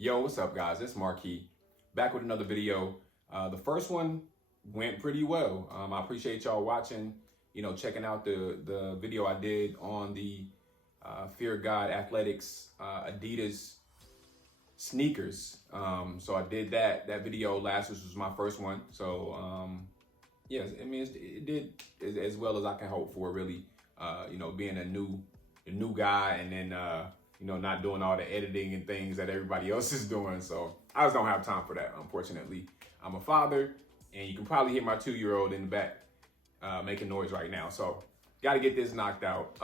Yo, what's up, guys? It's Marquis back with another video. The first one went pretty well. I appreciate y'all watching. Checking out the video I did on the Fear God Athletics Adidas sneakers. So I did that video last, which was my first one. So yeah, I mean it did as well as I can hope for. Really, being a new guy, and then not doing all the editing and things that everybody else is doing. So I just don't have time for that, unfortunately. I'm a father, and you can probably hear my 2-year-old in the back making noise right now. So got to get this knocked out.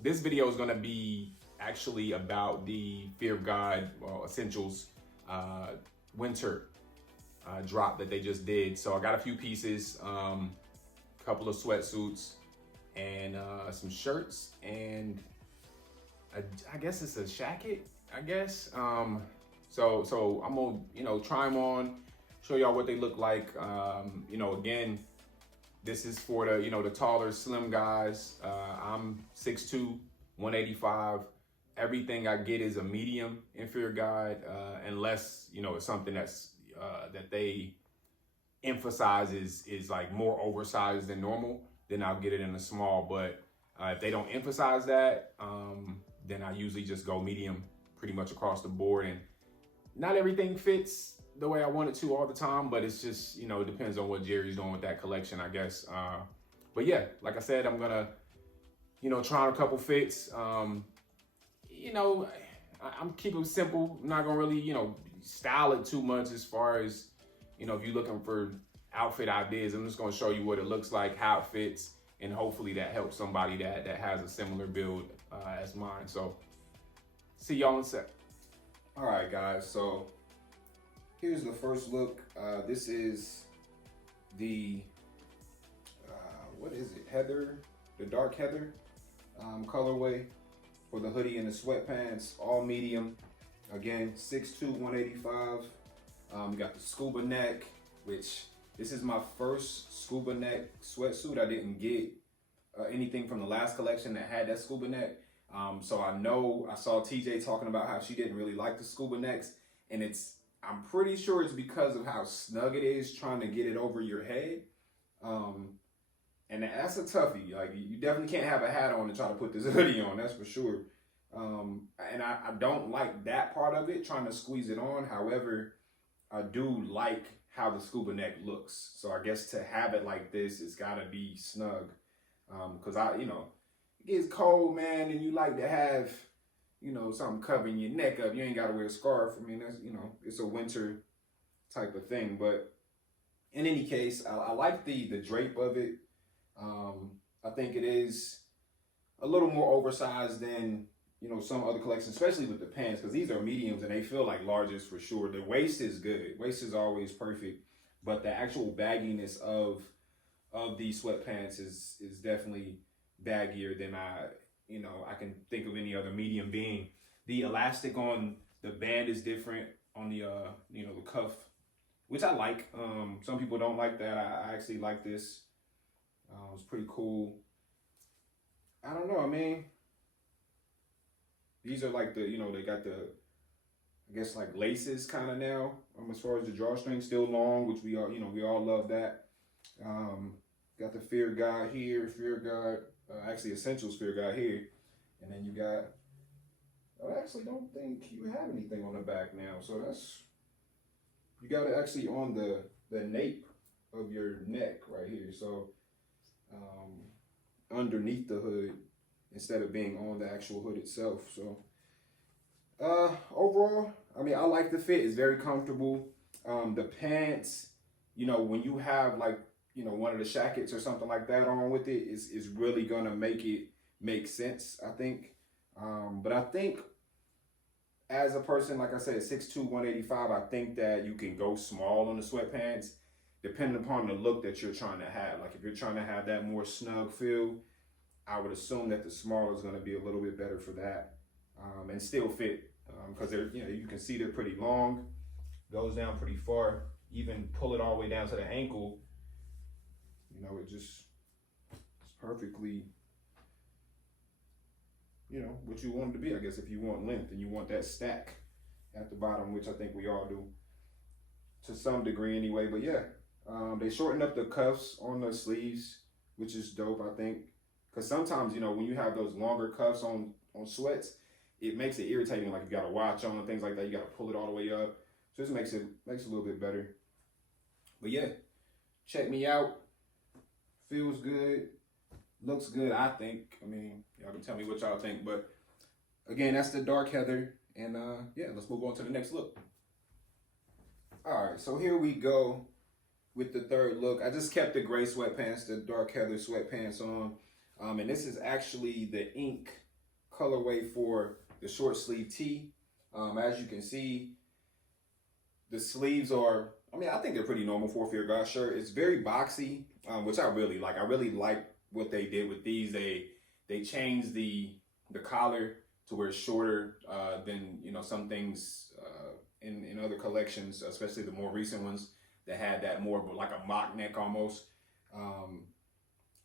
This video is going to be actually about the Fear of God Essentials winter drop that they just did. So I got a few pieces, a couple of sweatsuits, and some shirts, and I guess it's a jacket, I guess. So I'm gonna, try them on, show y'all what they look like. Again, this is for the taller, slim guys. I'm 6'2", 185. Everything I get is a medium in Fear God, unless, it's something that's, that they emphasize is like more oversized than normal, then I'll get it in a small. But if they don't emphasize that, then I usually just go medium pretty much across the board. And not everything fits the way I want it to all the time, but it's just, it depends on what Jerry's doing with that collection, I guess. But yeah, like I said, I'm gonna, try on a couple fits. I'm keeping it simple. I'm not gonna really, style it too much as far as, if you're looking for outfit ideas. I'm just gonna show you what it looks like, how it fits, and hopefully that helps somebody that has a similar build as mine. So see y'all in a sec. All right, guys, so here's the first look. This is the, what is it? Heather, the dark heather colorway for the hoodie and the sweatpants, all medium. Again, 6'2", 185. We got the scuba neck, which this is my first scuba neck sweatsuit. I didn't get anything from the last collection that had that scuba neck. So I saw TJ talking about how she didn't really like the scuba necks, and I'm pretty sure it's because of how snug it is trying to get it over your head. And that's a toughie. Like, you definitely can't have a hat on and try to put this hoodie on, that's for sure. And I don't like that part of it, trying to squeeze it on. However, I do like how the scuba neck looks. So I guess to have it like this, it's gotta be snug. Cause it gets cold, man, and you like to have, something covering your neck up. You ain't gotta wear a scarf. I mean, that's, it's a winter type of thing. But in any case, I like the drape of it. I think it is a little more oversized than, some other collections, especially with the pants, because these are mediums and they feel like larges for sure. The waist is good. Waist is always perfect, but the actual bagginess of these sweatpants is definitely baggier than I can think of any other medium being. The elastic on the band is different on the the cuff, which I like. Some people don't like that. I actually like this. It's pretty cool. I don't know. I mean, these are like the, they got the, I guess, like laces kind of now. As far as the drawstring, still long, which we all love that. Got the Fear God here, Fear God, actually Essentials Fear God here, and then you got. I actually don't think you have anything on the back now, so you got it actually on the nape of your neck right here. So underneath the hood, instead of being on the actual hood itself. So overall, I mean, I like the fit. It's very comfortable. The pants, when you have like, one of the shackets or something like that on with it, is really gonna make it make sense, I think. But I think as a person, like I said, 6'2", 185, I think that you can go small on the sweatpants, depending upon the look that you're trying to have. Like, if you're trying to have that more snug feel, I would assume that the small is going to be a little bit better for that, and still fit, because they're, you can see they're pretty long, goes down pretty far. Even pull it all the way down to the ankle, it's perfectly, what you want it to be. I guess if you want length and you want that stack, at the bottom, which I think we all do to some degree anyway. But yeah, they shortened up the cuffs on the sleeves, which is dope, I think. Because sometimes, you know, when you have those longer cuffs on sweats, it makes it irritating. Like you got a watch on and things like that. You got to pull it all the way up. So this makes it a little bit better. But yeah, check me out. Feels good. Looks good, I think. I mean, y'all can tell me what y'all think. But again, that's the dark heather. And yeah, let's move on to the next look. All right, so here we go with the third look. I just kept the gray sweatpants, the dark heather sweatpants on. And this is actually the ink colorway for the short sleeve tee. As you can see, the sleeves are, I mean, I think they're pretty normal for a Fear God shirt. It's very boxy, which I really like. I really like what they did with these. They changed the collar to where it's shorter than, you know, some things in other collections, especially the more recent ones that had that more like a mock neck almost.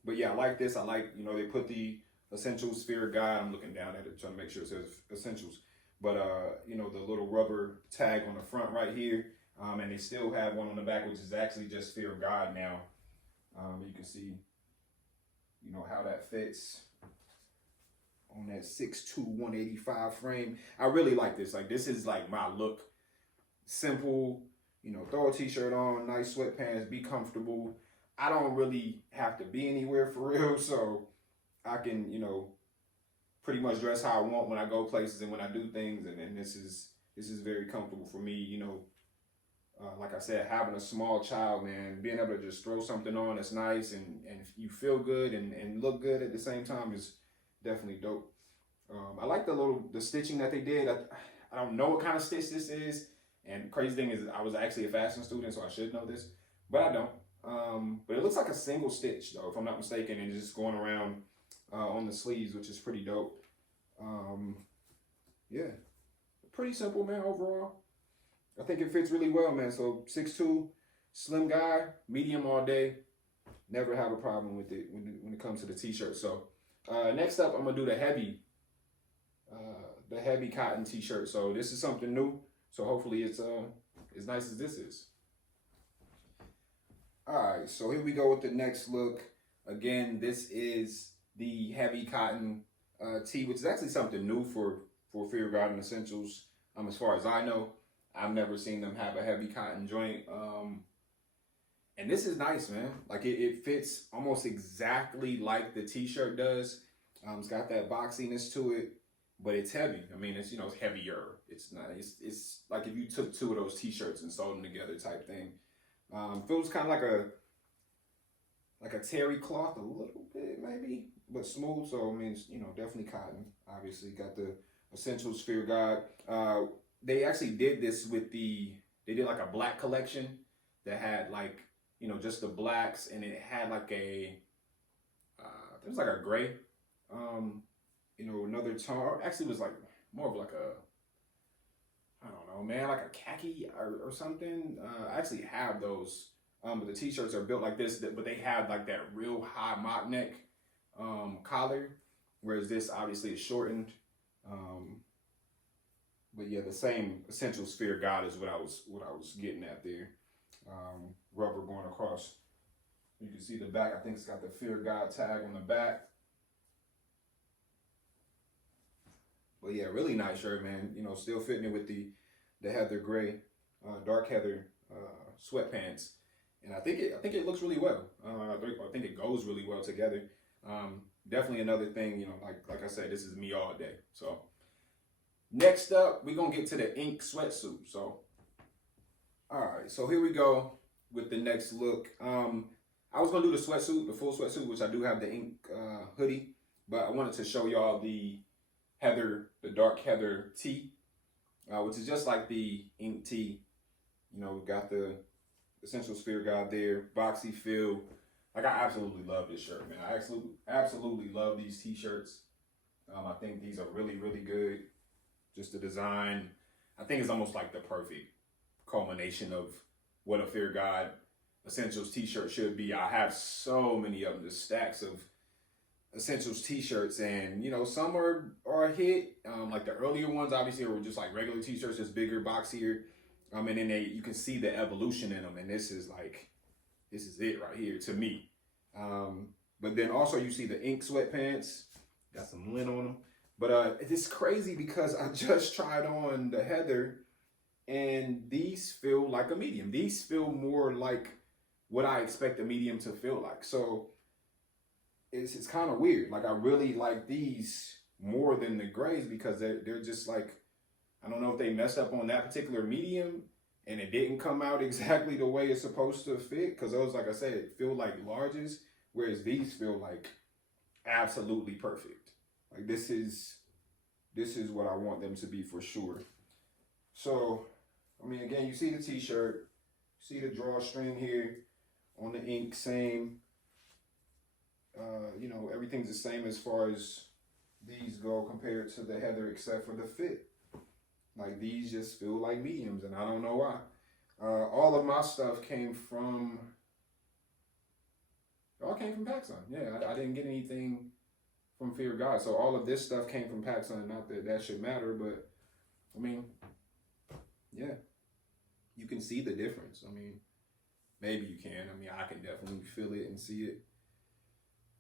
But yeah, I like this. I like, you know, they put the Essentials Fear God. I'm looking down at it trying to make sure it says Essentials. But, you know, the little rubber tag on the front right here. And they still have one on the back, which is actually just Fear God now. You can see, you know, how that fits on that 6'2", 185 frame. I really like this. Like, this is like my look. Simple, you know, throw a t-shirt on, nice sweatpants, be comfortable. I don't really have to be anywhere for real, so I can, you know, pretty much dress how I want when I go places and when I do things. And this is very comfortable for me, you know. Like I said, having a small child, man, being able to just throw something on that's nice and you feel good and look good at the same time is definitely dope. I like the stitching that they did. I don't know what kind of stitch this is. And crazy thing is I was actually a fashion student, so I should know this, but I don't. But it looks like a single stitch though, if I'm not mistaken, and just going around on the sleeves, which is pretty dope. Yeah, pretty simple, man, overall. I think it fits really well, man. So 6'2", slim guy, medium all day. Never have a problem with it when it comes to the t-shirt. So next up, I'm gonna do the heavy cotton t-shirt. So this is something new. So hopefully it's as nice as this is. All right, so here we go with the next look. Again, this is the heavy cotton tee, which is actually something new for Fear God and Essentials. As far as I know, I've never seen them have a heavy cotton joint. And this is nice, man. Like it fits almost exactly like the t-shirt does. It's got that boxiness to it, but it's heavy. I mean, it's, you know, it's heavier. It's not, it's like if you took two of those t-shirts and sewed them together type thing. Feels kind of like a terry cloth a little bit maybe, but smooth. So I mean, it's, you know, definitely cotton. Obviously got the Essentials Fear God. They actually did this with they did like a black collection that had like, you know, just the blacks, and it had like there was like a gray, you know, another tone. Actually, it was like more of like I don't know, man, like a khaki or something. I actually have those, but the t-shirts are built like this, but they have like that real high mock neck collar, whereas this obviously is shortened. But yeah, the same Essentials Fear God is what I was getting at there. Rubber going across. You can see the back. I think it's got the Fear God tag on the back. But yeah, really nice shirt, man. You know, still fitting it with the heather gray, dark heather sweatpants, and I think it looks really well. I think it goes really well together. Definitely another thing, you know, like I said, this is me all day. So next up, we're gonna get to the ink sweatsuit. So, all right, so here we go with the next look. I was gonna do the sweatsuit, the full sweatsuit, which I do have the ink hoodie, but I wanted to show y'all the dark heather tee, which is just like the ink tee. You know, we got the Essentials Fear God there, boxy feel. Like, I absolutely love this shirt, man. I absolutely love these t-shirts. I think these are really, really good. Just the design, I think it's almost like the perfect culmination of what a Fear God Essentials t-shirt should be. I have so many of them, the stacks of Essentials t-shirts, and you know, some are a hit. Like the earlier ones obviously were just like regular t-shirts, just bigger, boxier. And then you can see the evolution in them, and this is it right here to me. But then also you see the ink sweatpants, got some lint on them. But it's crazy because I just tried on the Heather, and these feel like a medium. These feel more like what I expect a medium to feel like. So it's kind of weird. Like I really like these more than the grays because they're just like, I don't know if they messed up on that particular medium and it didn't come out exactly the way it's supposed to fit. Because those, like I said, feel like larges, whereas these feel like absolutely perfect. Like this is what I want them to be for sure. So, I mean, again, you see the t-shirt, see the drawstring here on the ink, same. You know, everything's the same as far as these go compared to the Heather, except for the fit. Like these just feel like mediums, and I don't know why. All of my stuff came from PacSun. Yeah, I didn't get anything from Fear of God. So all of this stuff came from PacSun. Not that that should matter, but I mean, yeah, you can see the difference. I mean, maybe you can. I mean, I can definitely feel it and see it.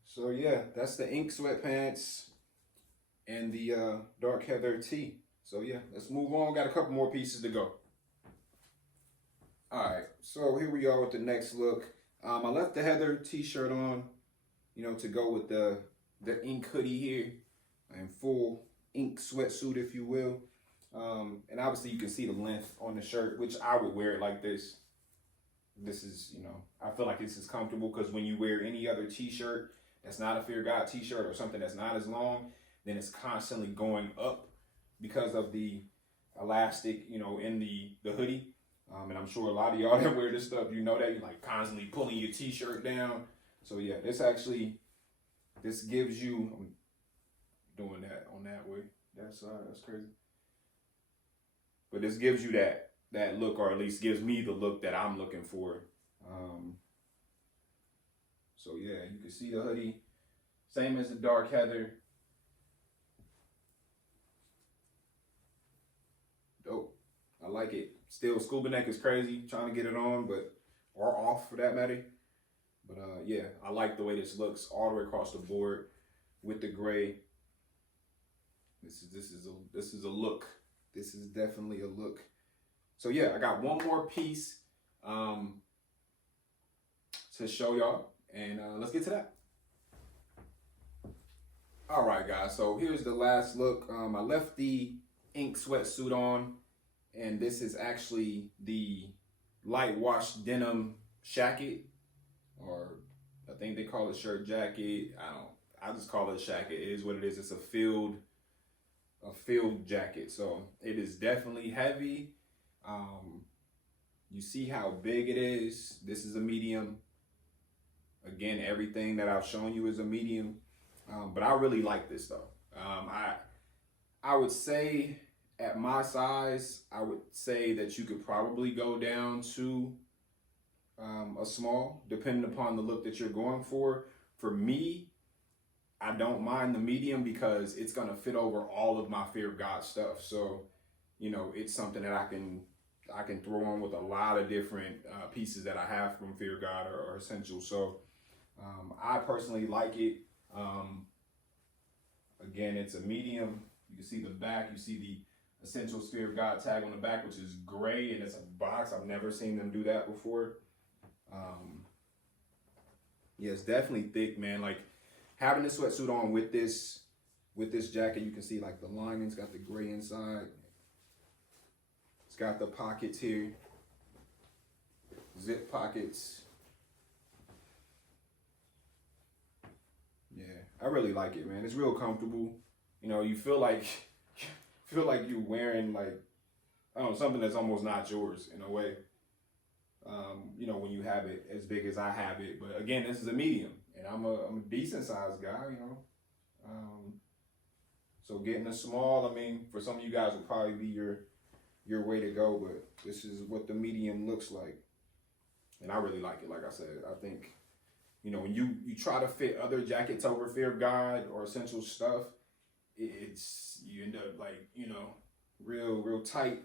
So yeah, that's the ink sweatpants and the dark Heather tee. So yeah, let's move on. Got a couple more pieces to go. All right, so here we are with the next look. I left the Heather t-shirt on, you know, to go with the ink hoodie here and full ink sweatsuit, if you will. And obviously you can see the length on the shirt, which I would wear it like this. This is, you know, I feel like this is comfortable because when you wear any other t-shirt that's not a Fear God t-shirt or something that's not as long, then it's constantly going up because of the elastic, you know, in the hoodie. And I'm sure a lot of y'all that wear this stuff, you know that you're like constantly pulling your t-shirt down. So yeah, this gives you, I'm doing that on that way. That's crazy. But this gives you that look, or at least gives me the look that I'm looking for. So yeah, you can see the hoodie, same as the dark Heather. Dope. I like it. Still, scuba neck is crazy, trying to get it on, or off for that matter. But yeah, I like the way this looks all the way across the board with the gray. This is a look. This is definitely a look. So yeah, I got one more piece to show y'all, and let's get to that. All right, guys, so here's the last look. I left the ink sweatsuit on, and this is actually the light wash denim shacket, or I think they call it shirt jacket. I just call it a shacket. It is what it is. It's a field jacket. So it is definitely heavy. You see how big it is. This is a medium. Again, everything that I've shown you is a medium. But I really like this though. I would say at my size, I would say that you could probably go down to a small, depending upon the look that you're going for. For me, I don't mind the medium because it's gonna fit over all of my Fear of God stuff. So, you know, it's something that I can throw on with a lot of different pieces that I have from Fear of God or Essentials. So I personally like it. Again, it's a medium. You can see the back. You see the Essentials Fear of God tag on the back, which is gray, and it's a box. I've never seen them do that before. Yeah, it's definitely thick, man. Like having the sweatsuit on with this jacket, you can see like the lining's got the gray inside. It's got the pockets here, zip pockets. Yeah, I really like it, man. It's real comfortable. You know, you feel like you're wearing like, I don't know, something that's almost not yours in a way. You know, when you have it as big as I have it. But again, this is a medium, and I'm a decent sized guy, you know. So getting a small, I mean, for some of you guys would probably be your way to go, but this is what the medium looks like. And I really like it. Like I said, I think You know, when you try to fit other jackets over Fear of God or Essential stuff, it's you end up like, you know, real tight.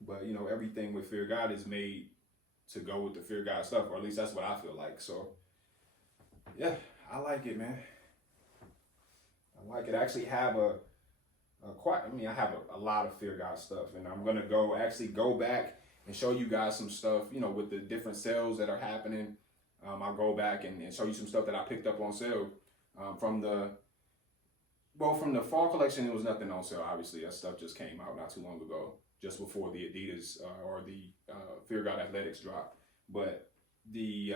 But you know, everything with Fear of God is made to go with the Fear of God stuff, or at least that's what I feel like. So yeah, I like it, man. I like it. I actually have I have a lot of Fear of God stuff, and I'm gonna go back and show you guys some stuff, you know, with the different sales that are happening. I'll go back and show you some stuff that I picked up on sale from the fall collection. It was nothing on sale. Obviously, that stuff just came out not too long ago, just before the Adidas or the Fear God Athletics drop. But the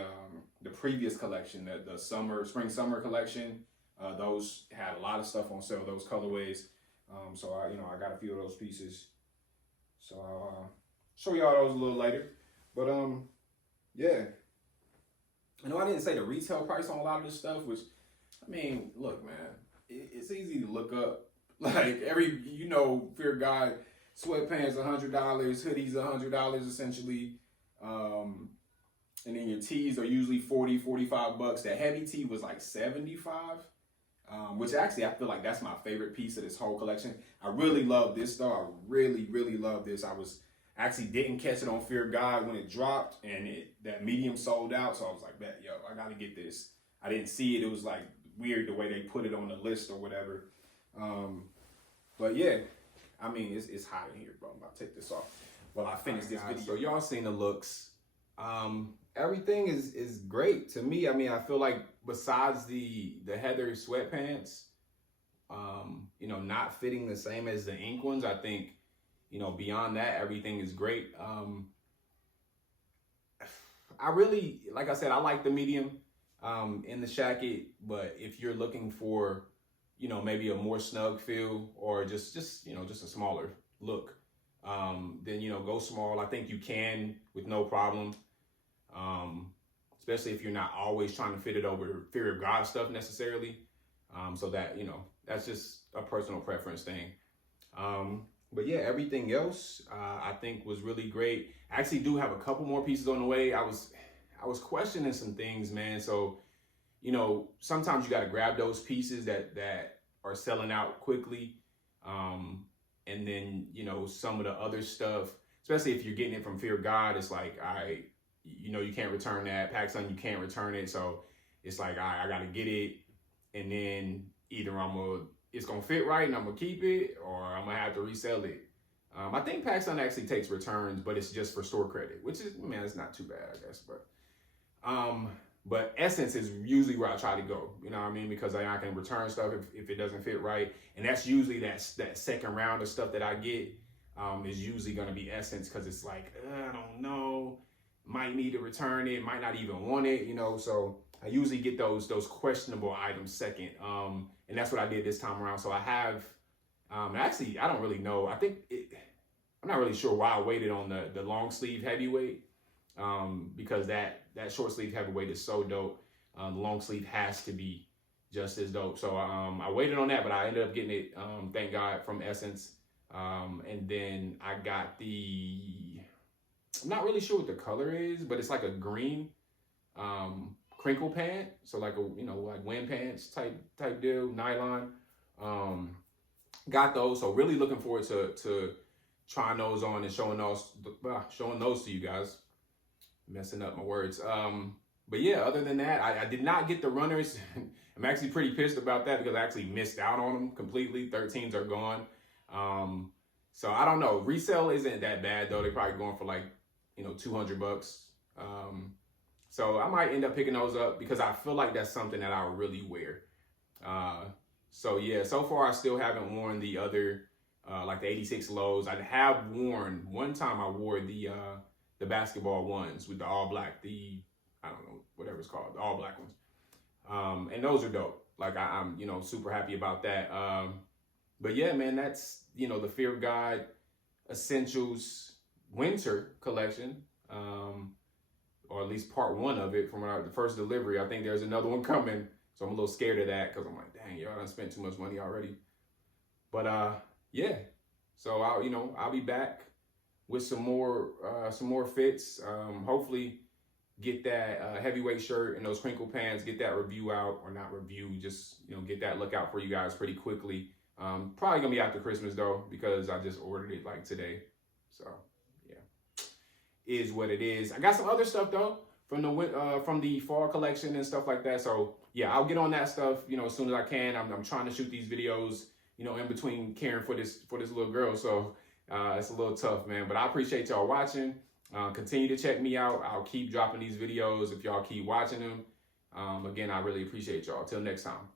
previous collection, the spring summer collection, those had a lot of stuff on sale. Those colorways. So I got a few of those pieces. So I'll show y'all those a little later. But yeah. I know I didn't say the retail price on a lot of this stuff, which, I mean, look, man, it's easy to look up. Like Fear God sweatpants $100, hoodies $100 essentially, and then your tees are usually $40-$45. The heavy tee was like $75, which actually I feel like that's my favorite piece of this whole collection. I really love this though. I really love this. I actually didn't catch it on Fear God when it dropped, and that medium sold out. So I was like, yo, I gotta get this. I didn't see it. It was like weird the way they put it on the list or whatever. But yeah, I mean, it's hot in here, bro. I'm about to take this off while I finish this video. So y'all seen the looks. Everything is great to me. I mean, I feel like besides the Heather sweatpants, not fitting the same as the ink ones, I think, beyond that, everything is great. I really, like I said, I like the medium in the shacket, but if you're looking for, maybe a more snug feel or just a smaller look, then, go small. I think you can with no problem. Especially if you're not always trying to fit it over Fear of God stuff necessarily. So that, that's just a personal preference thing. But yeah, everything else, I think was really great. I actually do have a couple more pieces on the way. I was questioning some things, man. So, sometimes you got to grab those pieces that are selling out quickly. And then, some of the other stuff, especially if you're getting it from Fear of God, it's like, you can't return that. PacSun, you can't return it. So it's like, I got to get it. And then either it's going to fit right and I'm going to keep it, or I'm going to have to resell it. I think PacSun actually takes returns, but it's just for store credit, which is, man, it's not too bad, I guess. But Essence is usually where I try to go, you know what I mean? Because I can return stuff if it doesn't fit right. And that's usually that second round of stuff that I get is usually going to be Essence, because it's like, I don't know, might need to return it, might not even want it, so I usually get those questionable items second. And that's what I did this time around. So I have, actually, I don't really know. I'm not really sure why I waited on the long sleeve heavyweight, because that short sleeve heavyweight is so dope. The long sleeve has to be just as dope. So I waited on that, but I ended up getting it, thank God, from Essence. And then I got I'm not really sure what the color is, but it's like a green crinkle pant. So like like wind pants type deal, nylon. Got those. So really looking forward to trying those on and showing those to you guys. Messing up my words. But yeah, other than that, I did not get the runners. I'm actually pretty pissed about that because I actually missed out on them completely. 13s are gone. So I don't know. Resale isn't that bad though. They're probably going for like, $200. So I might end up picking those up because I feel like that's something that I would really wear. So yeah, so far I still haven't worn the other, like the 86 lows. I have worn, one time I wore the basketball ones with the all black, I don't know, whatever it's called, the all black ones. And those are dope. Like I'm, super happy about that. But yeah, man, that's, the Fear of God Essentials winter collection, or at least part one of it from the first delivery. I think there's another one coming, so I'm a little scared of that because I'm like, dang, y'all done spent too much money already. But yeah, so I'll be back with some more fits. Hopefully get that heavyweight shirt and those crinkle pants, get that review out, or not review, just, you know, get that look out for you guys pretty quickly. Probably gonna be after Christmas though, because I just ordered it like today. So yeah, is what it is. I got some other stuff though from the fall collection and stuff like that. So yeah, I'll get on that stuff, you know, as soon as I can. I'm trying to shoot these videos, you know, in between caring for this little girl. So it's a little tough, man. But I appreciate y'all watching. Continue to check me out. I'll keep dropping these videos if y'all keep watching them. Again, I really appreciate y'all. Till next time.